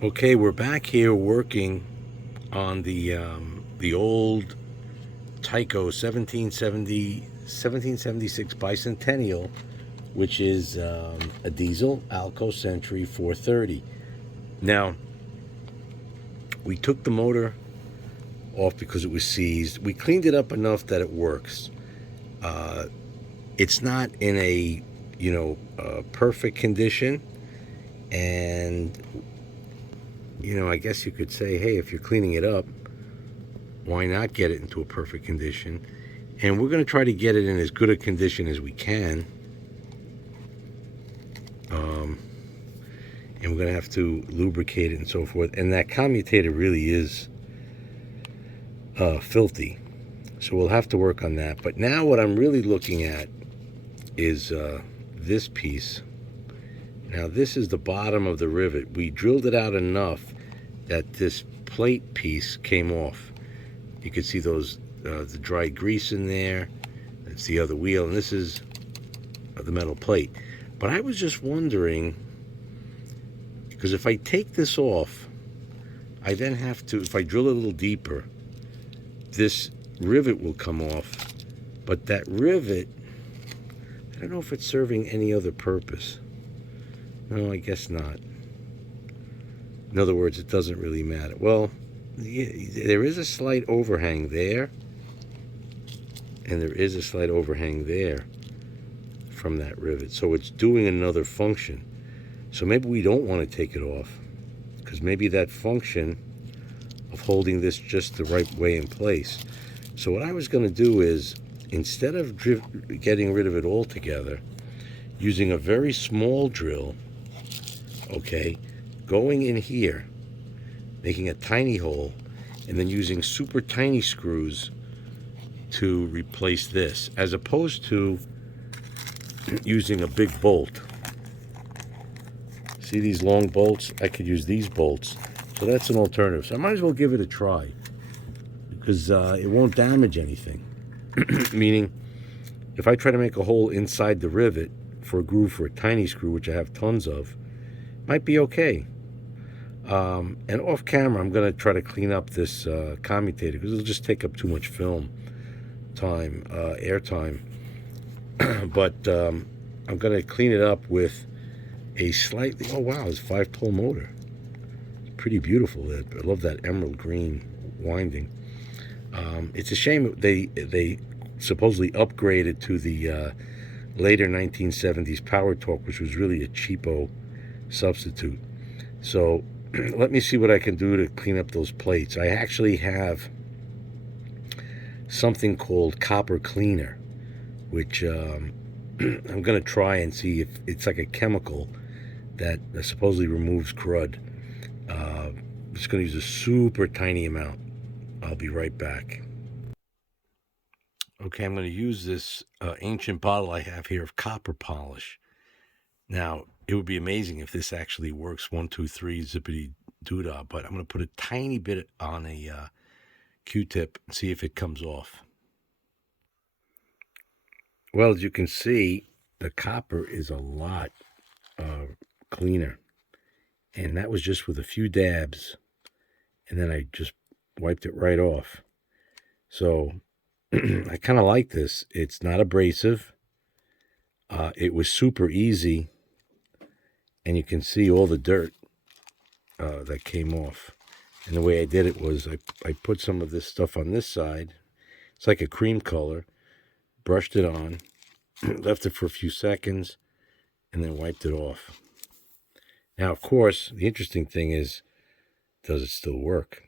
Okay, we're back here working on the old TYCO 1776 Bicentennial, which is a diesel Alco Century 430. Now, we took the motor off because it was seized. We cleaned it up enough that it works. Uh, it's not in a perfect condition, and I guess you could say, hey, if you're cleaning it up, why not get it into a perfect condition? And we're going to try to get it in as good a condition as we can. And we're going to have to lubricate it and so forth. And that commutator really is filthy. So we'll have to work on that. But now what I'm really looking at is this piece. Now this is the bottom of the rivet. We drilled it out enough that this plate piece came off. You can see those the dry grease in there. That's the other wheel, and this is the metal plate. But I was just wondering, because if I take this off, I then have to, if I drill a little deeper, this rivet will come off. But that rivet, I don't know if it's serving any other purpose. No, I guess not. In other words, it doesn't really matter. Well, there is a slight overhang there, and there is a slight overhang there from that rivet. So it's doing another function. So maybe we don't want to take it off, because maybe that function of holding this just the right way in place. So what I was going to do is, instead of getting rid of it altogether, using a very small drill, okay, going in here, making a tiny hole, and then using super tiny screws to replace this, as opposed to using a big bolt. See these long bolts? I could use these bolts. So that's an alternative. So I might as well give it a try, because it won't damage anything. Meaning, if I try to make a hole inside the rivet for a groove for a tiny screw, which I have tons of, might be okay. And off camera, I'm going to try to clean up this commutator, because it'll just take up too much film time, air time. But I'm going to clean it up with a slightly, oh wow, it's a 5-pole motor. It's pretty beautiful. I love that emerald green winding. It's a shame they supposedly upgraded to the later 1970s Power Torque, which was really a cheapo substitute. So let me see what I can do to clean up those plates. I actually have something called copper cleaner, which I'm going to try and see if it's like a chemical that supposedly removes crud. I'm just going to use a super tiny amount. I'll be right back. Okay, I'm going to use this ancient bottle I have here of copper polish. Now, it would be amazing if this actually works 1, 2, 3, zippity doodah, but I'm going to put a tiny bit on a Q-tip and see if it comes off. Well, as you can see, the copper is a lot cleaner. And that was just with a few dabs. And then I just wiped it right off. So I kind of like this. It's not abrasive. It was super easy. And you can see all the dirt that came off. And the way I did it was I put some of this stuff on this side. It's like a cream color. Brushed it on. Left it for a few seconds. And then wiped it off. Now, of course, the interesting thing is, does it still work?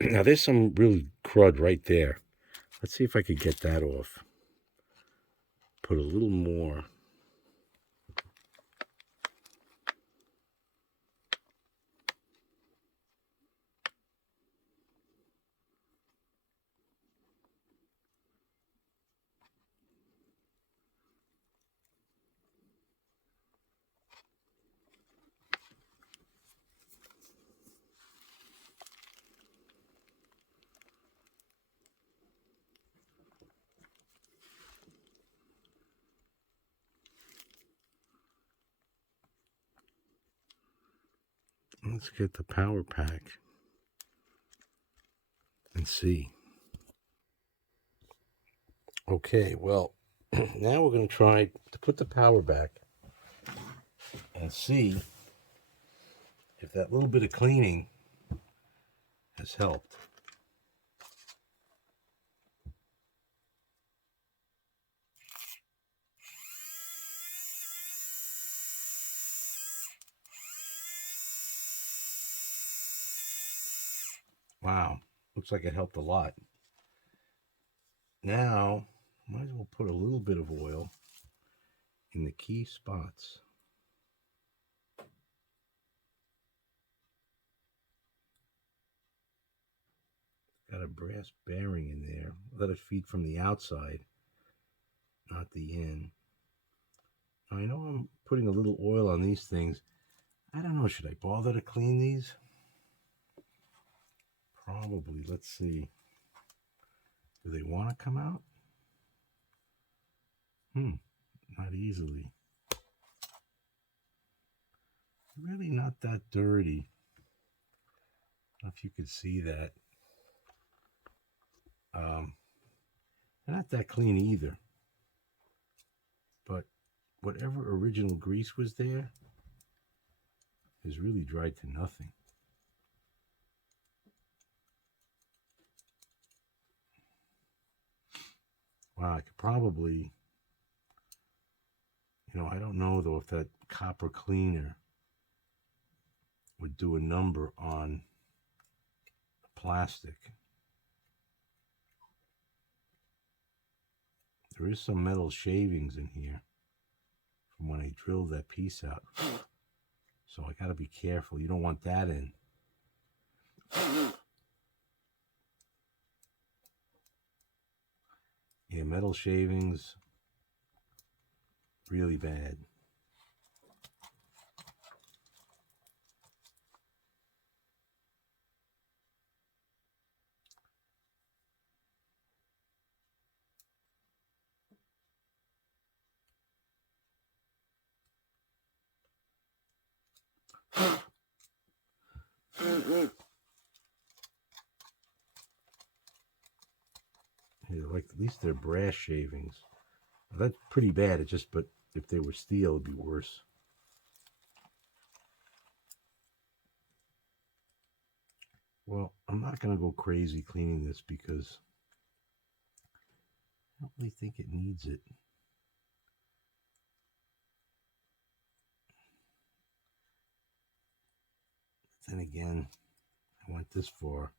Now, there's some real crud right there. Let's see if I could get that off. Put a little more. Let's get the power pack and see. Okay, well, now we're going to try to put the power back and see if that little bit of cleaning has helped. Wow, looks like it helped a lot. Now, might as well put a little bit of oil in the key spots. Got a brass bearing in there. Let it feed from the outside, not the in. I know I'm putting a little oil on these things. I don't know, should I bother to clean these? Probably. Let's see. Do they want to come out? Not easily. Really not that dirty. I don't know if you could see that. They're not that clean either. But whatever original grease was there is really dried to nothing. Wow, I could probably, I don't know though if that copper cleaner would do a number on plastic. There is some metal shavings in here from when I drilled that piece out. So I got to be careful. You don't want that in. Yeah, metal shavings, really bad. Yeah, like at least they're brass shavings. That's pretty bad. It just, but if they were steel, it'd be worse. Well, I'm not going to go crazy cleaning this because I don't really think it needs it. Then again, I went this far.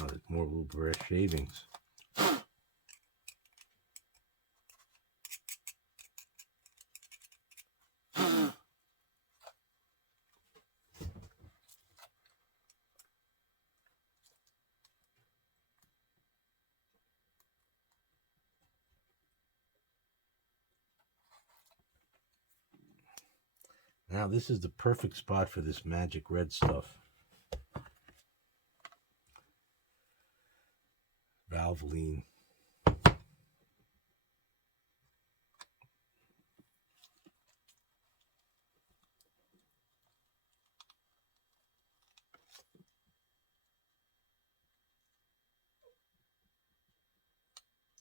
Oh, there's more little brass shavings. Now this is the perfect spot for this magic red stuff. Valvoline.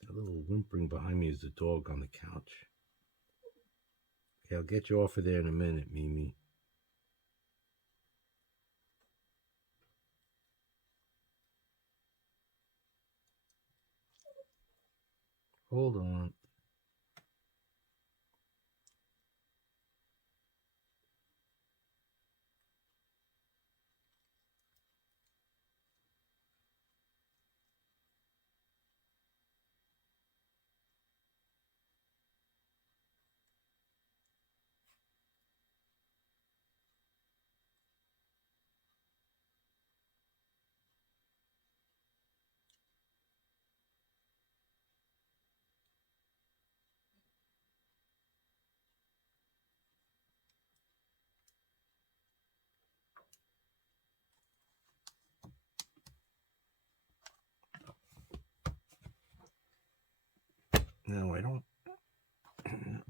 A little whimpering behind me is the dog on the couch. Okay, I'll get you off of there in a minute, Mimi. Hold on.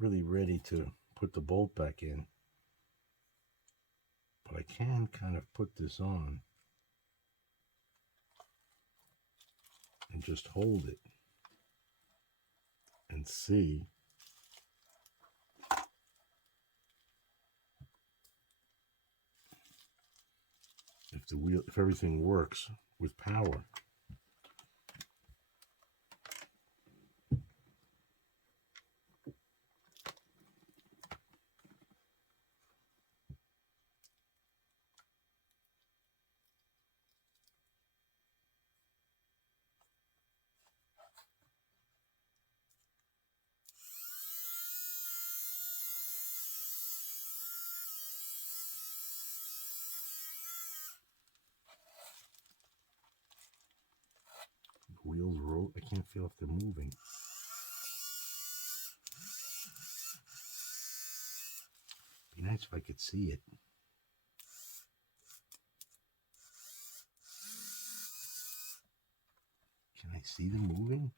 really ready to put the bolt back in, but I can kind of put this on and just hold it and see if everything works with power. The wheels roll. I can't feel if they're moving. Be nice if I could see it. Can I see them moving?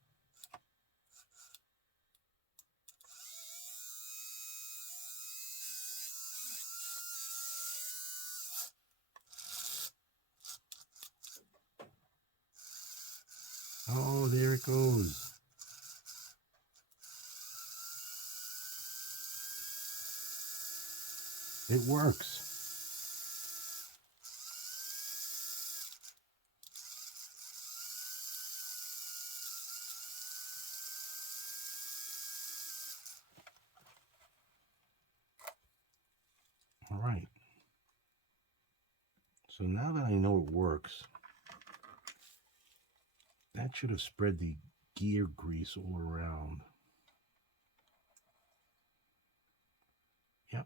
Oh, there it goes. It works. All right. So now that I know it works, that should have spread the gear grease all around. Yep.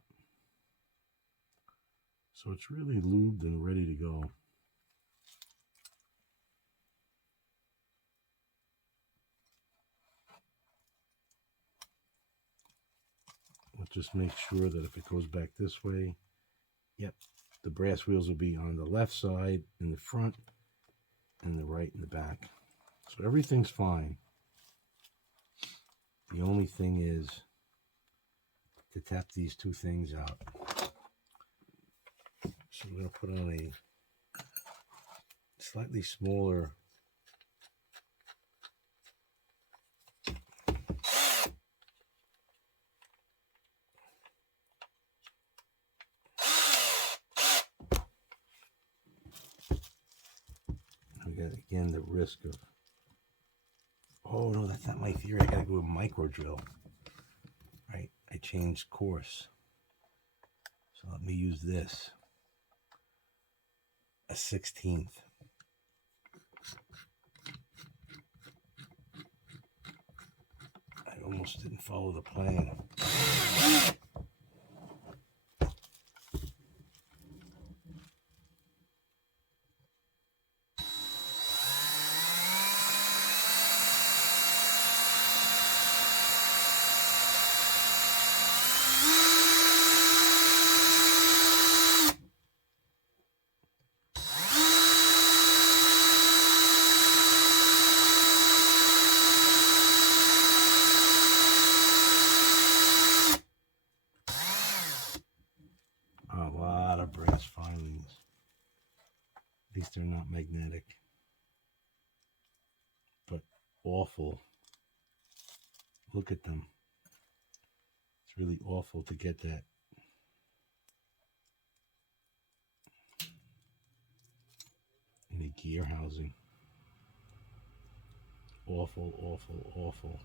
So it's really lubed and ready to go. Let's just make sure that if it goes back this way, yep, the brass wheels will be on the left side in the front and the right in the back. So everything's fine. The only thing is to tap these two things out. So I'm going to put on a slightly smaller again the risk of, oh no, that's not my theory. I gotta go with micro drill. Right, I changed course. So let me use this, a 1/16. I almost didn't follow the plan. A lot of brass filings. At least they're not magnetic. But awful. Look at them. It's really awful to get that. In a gear housing. Awful, awful, awful.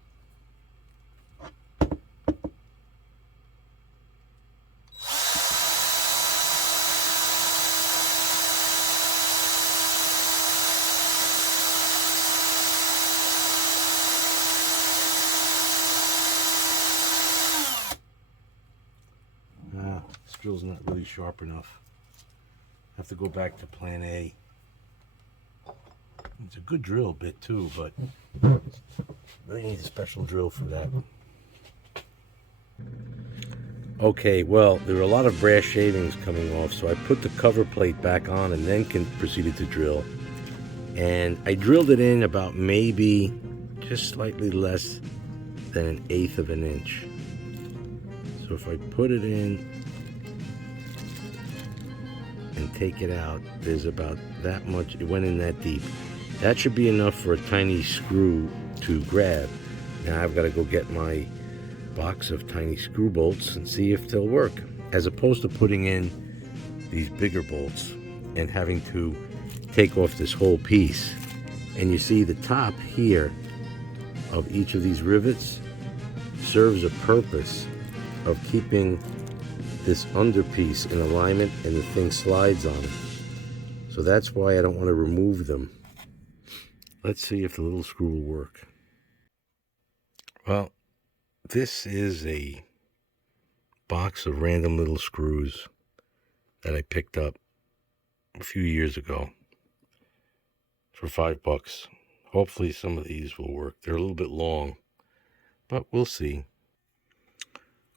This drill's not really sharp enough. Have to go back to plan A. It's a good drill bit too, but really need a special drill for that. Okay, well, there were a lot of brass shavings coming off, so I put the cover plate back on and then proceeded to drill. And I drilled it in about maybe just slightly less than 1/8 of an inch. So if I put it in and take it out, there's about that much. It went in that deep. That should be enough for a tiny screw to grab. Now I've got to go get my box of tiny screw bolts and see if they'll work, as opposed to putting in these bigger bolts and having to take off this whole piece. And you see the top here of each of these rivets serves a purpose of keeping this underpiece in alignment, and the thing slides on it. So that's why I don't want to remove them. Let's see if the little screw will work. Well, this is a box of random little screws that I picked up a few years ago for $5. Hopefully some of these will work. They're a little bit long, but we'll see.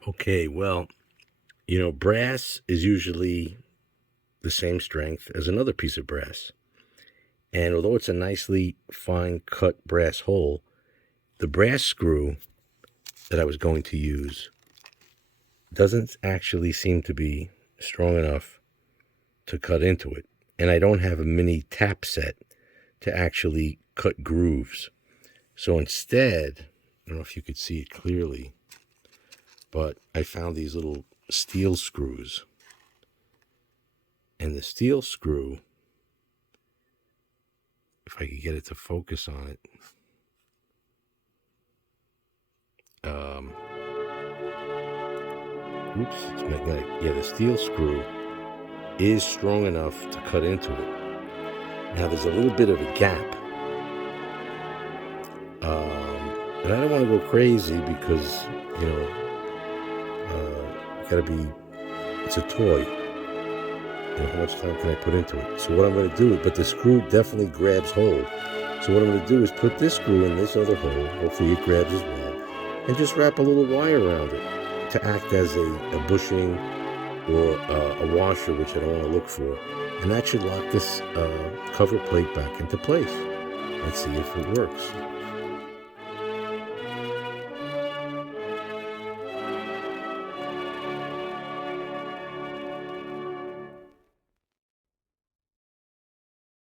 Okay, well, you know, brass is usually the same strength as another piece of brass. And although it's a nicely fine cut brass hole, the brass screw that I was going to use doesn't actually seem to be strong enough to cut into it. And I don't have a mini tap set to actually cut grooves. So instead, I don't know if you could see it clearly, but I found these little steel screws. And the steel screw, if I could get it to focus on it, oops, it's magnetic. Yeah, the steel screw is strong enough to cut into it. Now there's a little bit of a gap. And I don't want to go crazy because, you know, it's a toy. You know, how much time can I put into it? So what I'm going to do, but the screw definitely grabs hold. So what I'm going to do is put this screw in this other hole, hopefully it grabs as well, and just wrap a little wire around it to act as a bushing or a washer, which I don't want to look for. And that should lock this cover plate back into place. Let's see if it works.